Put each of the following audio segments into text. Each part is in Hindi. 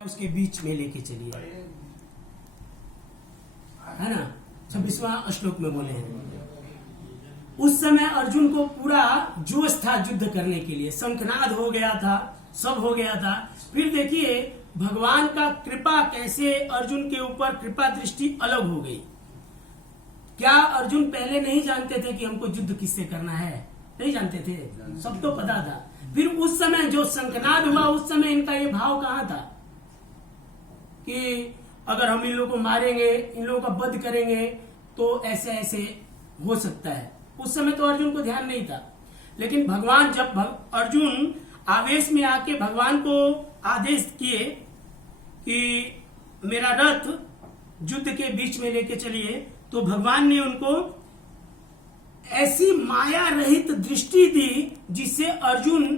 उसके बीच में लेके चलिए, है ना। 26वां श्लोक में बोले हैं, उस समय अर्जुन को पूरा जोश था युद्ध करने के लिए, शंखनाद हो गया था, सब हो गया था। फिर देखिए भगवान का कृपा कैसे अर्जुन के ऊपर कृपा दृष्टि अलग हो गई। क्या अर्जुन पहले नहीं जानते थे कि हमको युद्ध किससे करना है? नहीं जानते थे, सब तो पता था। फिर उस समय जो शंखनाद हुआ, उस समय इनका ये भाव कहाँ था कि अगर हम इन लोगों को मारेंगे, इन लोगों का वध करेंगे तो ऐसे ऐसे हो सकता है। उस समय तो अर्जुन को ध्यान नहीं था। लेकिन भगवान जब अर्जुन आवेश में आके भगवान को आदेश किए कि मेरा रथ युद्ध के बीच में लेके चलिए, तो भगवान ने उनको ऐसी माया रहित दृष्टि दी जिससे अर्जुन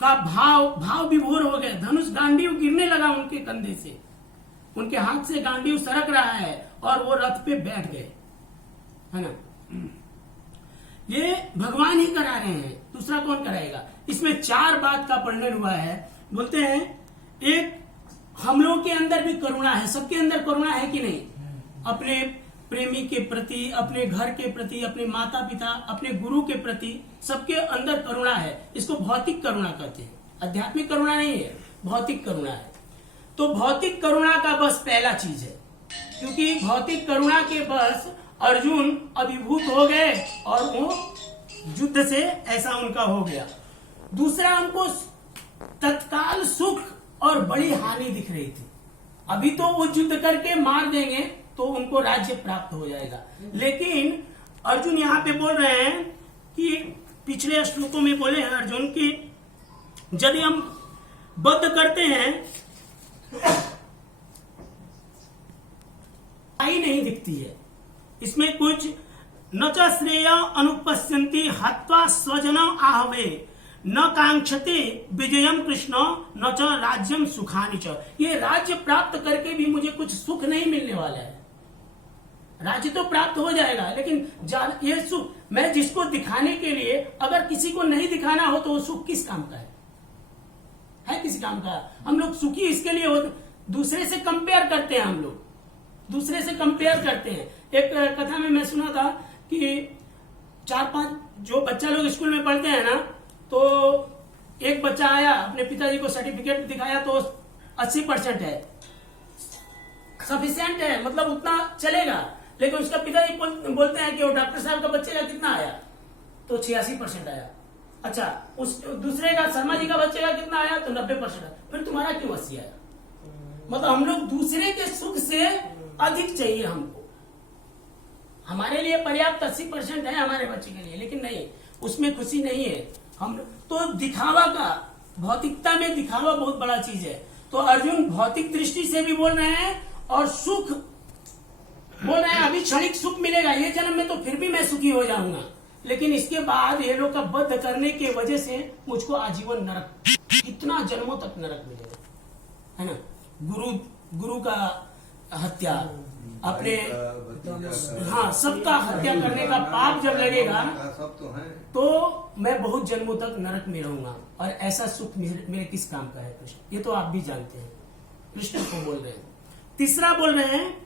का भाव विभोर हो गया। धनुष गांडीव गिरने लगा उनके कंधे से, उनके हाथ से गांडीव सरक रहा है और वो रथ पे बैठ गए, है ना। ये भगवान ही करा रहे हैं, दूसरा कौन कराएगा? इसमें 4 बात का वर्णन हुआ है। बोलते हैं एक, हम लोगों के अंदर भी करुणा है, सबके अंदर करुणा है कि नहीं? अपने प्रेमी के प्रति, अपने घर के प्रति, अपने माता पिता, अपने गुरु के प्रति, सबके अंदर करुणा है। इसको भौतिक करुणा कहते हैं, आध्यात्मिक करुणा नहीं है, भौतिक करुणा है। तो भौतिक करुणा का बस पहला चीज है, क्योंकि भौतिक करुणा के बस अर्जुन अभिभूत हो गए और वो युद्ध से ऐसा उनका हो गया। दूसरा, उनको तत्काल सुख और बड़ी हानि दिख रही थी। अभी तो वो युद्ध करके मार देंगे तो उनको राज्य प्राप्त हो जाएगा। लेकिन अर्जुन यहाँ पे बोल रहे हैं कि पिछले श्लोकों में बोले हैं अर्जुन कि यदि हम वध करते हैं, आई नहीं दिखती है इसमें कुछ। न च श्रेय अनुपश्यन्ति हत्वा स्वजनम आहवे न कांक्षते विजयम कृष्ण न च राज्यम सुखानि च। ये राज्य प्राप्त करके भी मुझे कुछ सुख नहीं मिलने वाला है। राज्य तो प्राप्त हो जाएगा, लेकिन ये सुख मैं जिसको दिखाने के लिए, अगर किसी को नहीं दिखाना हो तो वो सुख किस काम का है किसी काम का? हम लोग सुखी इसके लिए हो, दूसरे से कंपेयर करते हैं, हम लोग दूसरे से कंपेयर करते हैं। एक कथा में मैं सुना था कि 4-5 जो बच्चा लोग स्कूल में पढ़ते हैं ना, तो एक बच्चा आया, अपने पिताजी को सर्टिफिकेट दिखाया तो 80% है, सफिशिएंट है, मतलब उतना चलेगा। लेकिन उसका पिताजी बोलते हैं कि वो डॉक्टर साहब का बच्चे का कितना आया, तो 86% आया। अच्छा, उस दूसरे का, शर्मा जी का बच्चे का कितना आया, तो 90% आया। फिर तुम्हारा क्यों 80 आया? मतलब हम लोग दूसरे के सुख से अधिक चाहिए हमको। हमारे लिए पर्याप्त 80% है हमारे बच्चे के लिए, लेकिन नहीं, उसमें खुशी नहीं है। हम तो दिखावा का, भौतिकता में दिखावा बहुत बड़ा चीज है। तो अर्जुन भौतिक दृष्टि से भी बोल रहे हैं और सुख बोल रहे हैं। अभी क्षणिक सुख मिलेगा, ये जन्म में तो फिर भी मैं सुखी हो जाऊंगा, लेकिन इसके बाद ये लोग का वध करने के वजह से मुझको आजीवन नरक, कितना जन्मों तक नरक मिलेगा, है ना। गुरु का हत्या, अपने सबका हत्या करने का पाप जब लगेगा तो मैं बहुत जन्मों तक नरक में रहूंगा, और ऐसा सुख मेरे किस काम का है कृष्ण? ये तो आप भी जानते हैं, कृष्ण को बोल रहे हैं। तीसरा बोल रहे हैं